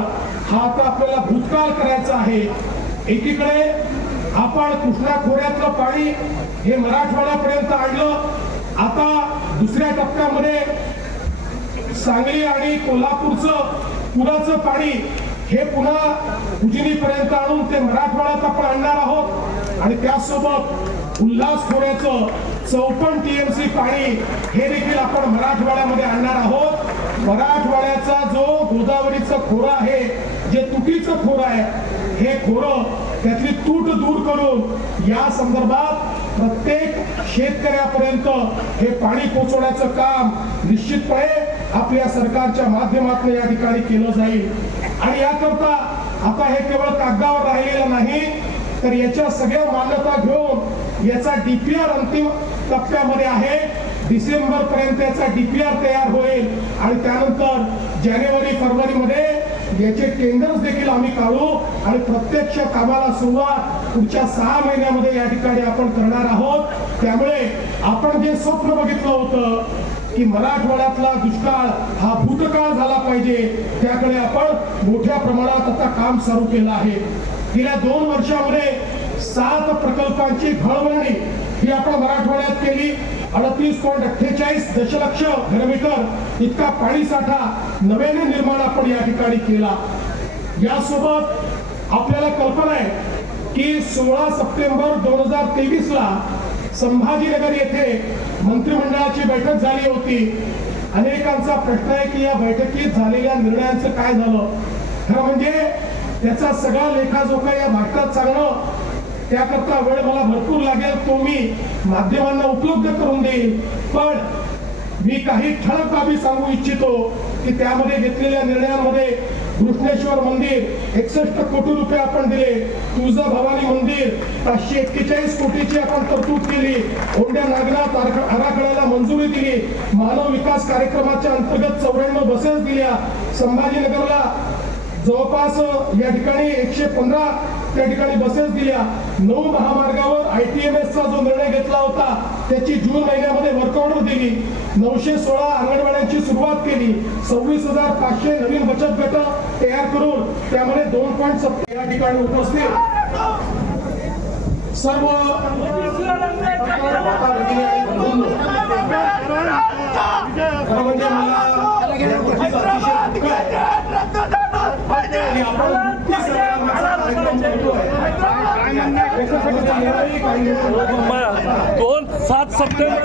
काळ हा आता आपल्याला भूतकाळ करायचा आहे एकीकडे आपण कृष्णा खोऱ्यातलं पाणी हे मराठवाड्यापर्यंत आणलं आता दुसऱ्या टप्प्यामध्ये सांगली आणि कोल्हापूरचं पुराचं पाणी हे पुन्हा उजनीपर्यंत आणून ते मराठवाड्यात आपण आणणार आहोत आणि त्यासोबत उल्हास खोऱ्याचं चौपन्न टीएमसी पाणी हे देखील आपण मराठवाड्यामध्ये आणणार आहोत मराठवाड्याचा जो गोदावरीचं खोरं आहे जे तुटीचं खोरं आहे हे खोरं त्यातली तूट दूर करून या संदर्भात प्रत्येक शेतकऱ्यापर्यंत हे पाणी पोहोचवण्याचं काम निश्चितपणे आपल्या सरकारच्या माध्यमातून या ठिकाणी केलं जाईल आणि याकरता आता हे केवळ कागदावर राहिलेलं नाही तर याच्या सगळ्या मान्यता घेऊन याचा डीपीआर अंतिम टप्प्यामध्ये आहे डिसेंबर पर्यंत याचा डीपीआर तयार होईल आणि त्यानंतर जानेवारी मध्ये याचे टेंडर्स देखील आम्ही काढू आणि प्रत्यक्ष कामाला सुरुवात पुढच्या सहा महिन्यामध्ये या ठिकाणी आपण करणार आहोत त्यामुळे आपण जे स्वप्न बघितलं होतं की मराठवाड्यातला दुष्काळ हा भूतकाळ झाला पाहिजे त्याकडे आपण मोठ्या प्रमाणात आता काम सुरू केलं आहे गेल्या दोन वर्षामध्ये सात प्रकल्पांची घळवळणी ही आपण मराठवाड्यात केली अडतीस पॉईंट अठ्ठेचाळीस दशलक्ष घनमीटर इतका पाणी साठा नव्याने निर्माण आपण या ठिकाणी केला यासोबत आपल्याला कल्पना आहे की सोळा सप्टेंबर दोन हजार तेवीस ला संभाजीनगर येथे मंत्रिमंडळाची बैठक झाली होती अनेकांचा प्रश्न आहे की या बैठकीत झालेल्या निर्णयांचं काय झालं खरं म्हणजे त्याचा सगळा लेखाजोखा या भारतात सांगणं त्याकरता वेळ मला भरपूर लागेल तो मी माध्यमांना उपलब्ध करून देईल पण मी काही ठळक बाबी सांगू इच्छितो की त्यामध्ये घेतलेल्या निर्णयांमध्ये घृष्णेश्वर मंदिर एकसष्ट कोटी रुपये आपण दिले तुळजा भवानी मंदिर पाचशे एक्केचाळीस कोटीची आपण तरतूद केली होंड्या नागनाथ आराखड्याला मंजुरी दिली मानव विकास कार्यक्रमाच्या अंतर्गत चौऱ्याण्णव बसेस दिल्या संभाजीनगरला जवळपास या ठिकाणी एकशे पंधरा त्या ठिकाणी बसेस दिल्या नऊ महामार्गावर आय टी एम चा जो निर्णय घेतला होता त्याची जून महिन्यामध्ये वर्कआउट दिली नऊशे सोळा अंगणवाड्यांची सुरुवात केली सव्वीस हजार पाचशे नवीन बचत गट तयार करून त्यामध्ये दोन पॉईंट सत्तर या ठिकाणी उपस्थित सर्व तो सात सप्टेंबर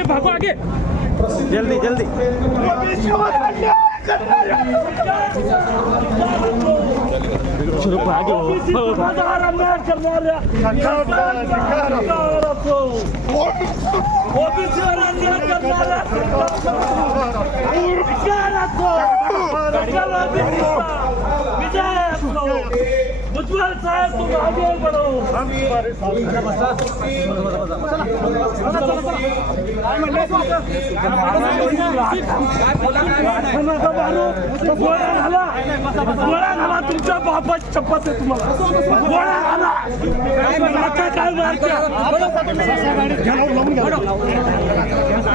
भाई भागो आगे जल्दी जल्दी उज्ज्वल साहेब तुमच्या तुम्हाला काय लावून